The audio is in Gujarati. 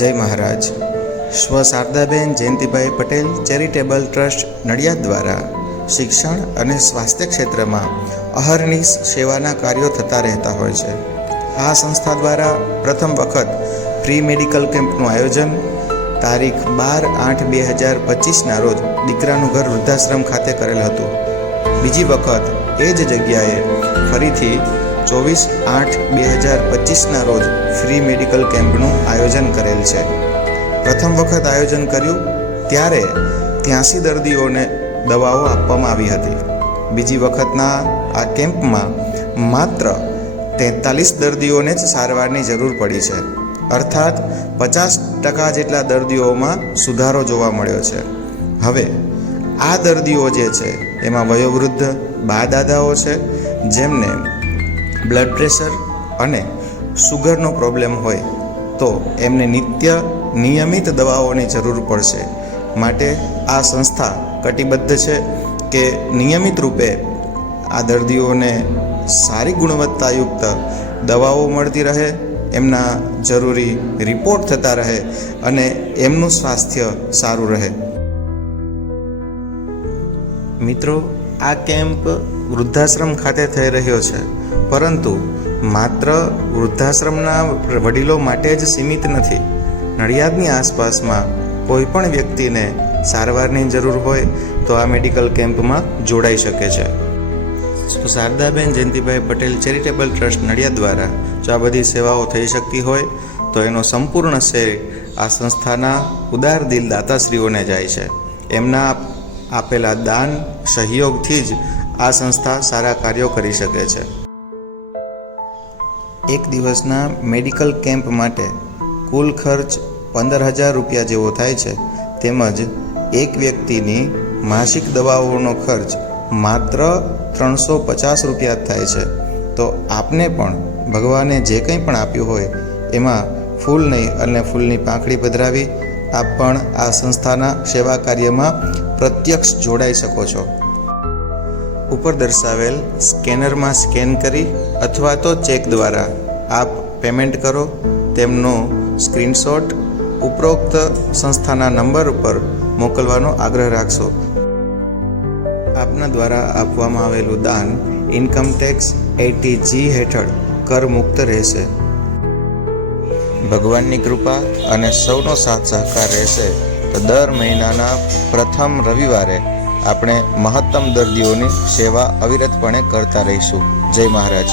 જય મહારાજ. સ્વ શારદાબેન જયંતિભાઈ પટેલ ચેરિટેબલ ટ્રસ્ટ નડિયાદ દ્વારા શિક્ષણ અને સ્વાસ્થ્ય ક્ષેત્રમાં અહર્નિશ સેવાના કાર્યો થતા રહેતા હોય છે. આ સંસ્થા દ્વારા પ્રથમ વખત ફ્રી મેડિકલ કેમ્પનું આયોજન તારીખ 12/8/2025ના રોજ દીકરાનું ઘર વૃદ્ધાશ્રમ ખાતે કરેલ હતું. બીજી વખત એ જ જગ્યાએ ફરીથી 24/8/2025ના રોજ ફ્રી મેડિકલ કેમ્પનું આયોજન કરેલ છે. પ્રથમ વખત આયોજન કર્યું ત્યારે 83 દર્દીઓને દવાઓ આપવામાં આવી હતી. બીજી વખતના આ કેમ્પમાં માત્ર 43 દર્દીઓને જ સારવારની જરૂર પડી છે. અર્થાત 50% જેટલા દર્દીઓમાં સુધારો જોવા મળ્યો છે. હવે આ દર્દીઓ જે છે એમાં વયોવૃદ્ધ બા દાદાઓ છે જેમને બ્લડ પ્રેશર અને શુગરનો પ્રોબ્લેમ હોય તો એમને નિયમિત દવાઓની જરૂર પડશે. માટે આ સંસ્થા કટિબદ્ધ છે કે નિયમિત રૂપે આ દર્દીઓને સારી ગુણવત્તાયુક્ત દવાઓ મળતી રહે, એમના જરૂરી રિપોર્ટ થતા રહે અને એમનું સ્વાસ્થ્ય સારું રહે. મિત્રો, આ કેમ્પ વૃદ્ધાશ્રમ ખાતે થઈ રહ્યો છે, પરંતુ માત્ર વૃદ્ધાશ્રમના વડીલો માટે જ સીમિત નથી. નડિયાદની આસપાસમાં કોઈ પણ વ્યક્તિને સારવારની જરૂર હોય તો આ મેડિકલ કેમ્પમાં જોડાઈ શકે છે. શારદાબેન જયંતિભાઈ પટેલ ચેરિટેબલ ટ્રસ્ટ નડિયાદ દ્વારા જો આ બધી સેવાઓ થઈ શકતી હોય તો એનો સંપૂર્ણ શ્રેય આ સંસ્થાના ઉદાર દિલ દાતાશ્રીઓને જાય છે. એમના આપેલા દાન સહયોગથી જ આ સંસ્થા સારા કાર્યો કરી શકે છે. એક દિવસના મેડિકલ કેમ્પ માટે કુલ ખર્ચ 15,000 રૂપિયા જેવો થાય છે, તેમજ એક વ્યક્તિની માસિક દવાઓનો ખર્ચ માત્ર 350 રૂપિયા થાય છે. તો આપને પણ ભગવાને જે કંઈ પણ આપ્યું હોય એમાં ફૂલ નહીં અને ફૂલની પાંખડી પધરાવી આપ પણ આ સંસ્થાના સેવા કાર્યમાં પ્રત્યક્ષ જોડાઈ શકો છો. ઉપર દર્શાવેલ સ્કેનરમાં સ્કેન કરી અથવા તો ચેક દ્વારા આપ પેમેન્ટ કરો. તેમનો સ્ક્રીનશોટ ઉપરોક્ત સંસ્થાના નંબર ઉપર મોકલવાનો આગ્રહ રાખશો. આપના દ્વારા આપવામાં આવેલું દાન ઇન્કમ ટેક્સ 80G હેઠળ કરમુક્ત રહેશે. ભગવાનની કૃપા અને સૌનો સાથ સહકાર રહેશે તો દર મહિનાના પ્રથમ રવિવારે આપણે મહત્તમ દર્દીઓની સેવા અવિરતપણે કરતા રહીશું. જય મહારાજ.